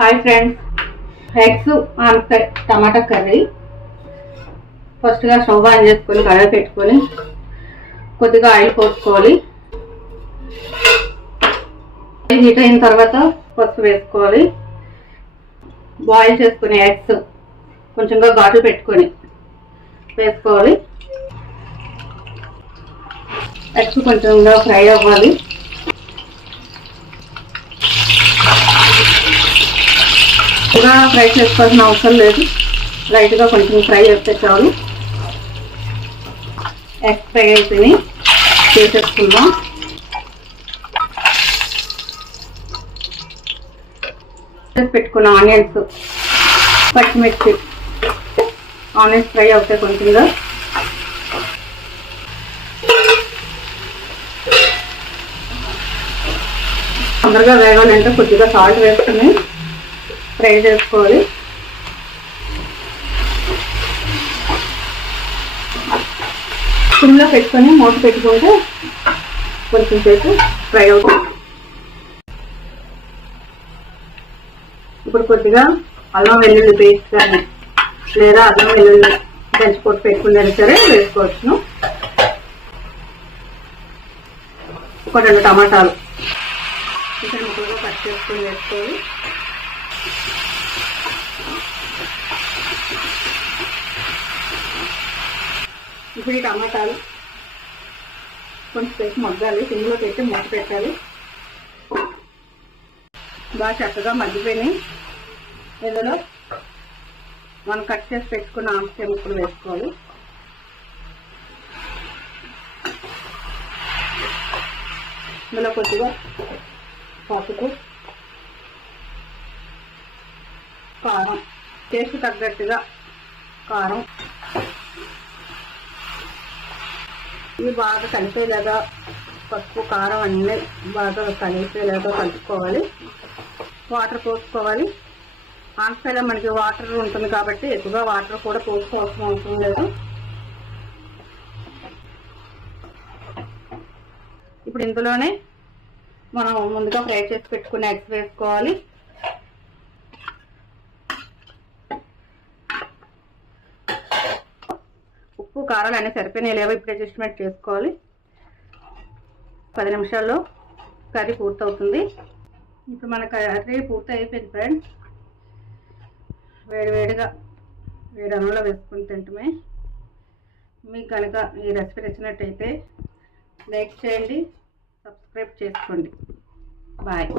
Hi friends, eggs ఆనపకాయ టమాటా curry. ఫస్ట్గా stove on చేసుకొని కడాయి పెట్టుకొని కొద్దిగా ఆయిల్ పోసుకోవాలి. హీట్ అయిన తర్వాత పసుపు వేసుకోవాలి. బాయిల్ చేసుకుని ఎగ్స్ కొంచెంగా ఘాట్లు పెట్టుకొని వేసుకోవాలి. ఎగ్స్ కొంచెంగా ఫ్రై అవ్వాలి. ఇంకా ఫ్రై చేసుకోవాల్సిన అవసరం లేదు, లైట్గా కొంచెం ఫ్రై చేస్తే చాలు. ఎగ్స్ ఫ్రై అయిపోయి చేసేసుకుందాం. పెట్టుకున్న ఆనియన్స్, పచ్చిమిర్చి, ఆనియన్స్ ఫ్రై అవుతాయి. కొంచెంగా తొందరగా వేగాలంటే కొద్దిగా సాల్ట్ వేసుకుని ఫ్రై చేసుకోవాలి. సిమ్లో పెట్టుకొని మూత పెట్టుకుంటే కొంచెం సేపు ఫ్రై అవుతుంది. ఇప్పుడు కొద్దిగా అల్లం వెల్లుల్లి పేస్ట్ కానీ లేదా అల్లం వెల్లుల్లి దంచుకొని పెట్టుకునేది సరే వేసుకోవచ్చును. ఒక 2 టమాటాలు చికెన్ ముక్కలుగా కట్ చేసుకొని వేసుకోవాలి. ఇప్పుడు ఈ టమాటాలు కొంచెం సేపు మగ్గాలి. సిమ్లో పెట్టి మూత పెట్టాలి. బాగా చక్కగా మగ్గిపోయినాయి. ఇందులో మనం కట్ చేసి పెట్టుకున్న ఆనపకాయ ముక్కలు వేసుకోవాలి. ఇందులో కొద్దిగా పసుపు, కారం, టేస్ట్ తగ్గట్టుగా కారం, ఇవి బాగా కలిపేలాగా పసుపు కారం అన్నీ బాగా కలిపేలాగా కలుపుకోవాలి. వాటర్ పోసుకోవాలి. ఆనపకాయలో మనకి వాటర్ ఉంటుంది కాబట్టి ఎక్కువగా వాటర్ కూడా పోసుకోవాల్సిన అవసరం లేదు. ఇప్పుడు ఇందులోనే మనం ముందుగా ఫ్రై చేసి పెట్టుకున్న ఎగ్స్ వేసుకోవాలి. ఉప్పు కారాలు అన్నీ సరిపోయినాయి లేవో ఇప్పుడు అడ్జస్ట్మెంట్ చేసుకోవాలి. 10 నిమిషాల్లో కర్రీ పూర్తవుతుంది. ఇప్పుడు మన కర్రీ పూర్తి అయిపోయింది ఫ్రెండ్స్. వేడివేడిగా వేడి అన్నంలో వేసుకొని తింటమే. మీకు కనుక ఈ రెసిపీ నచ్చినట్టయితే లైక్ చేయండి, సబ్స్క్రైబ్ చేసుకోండి. బాయ్.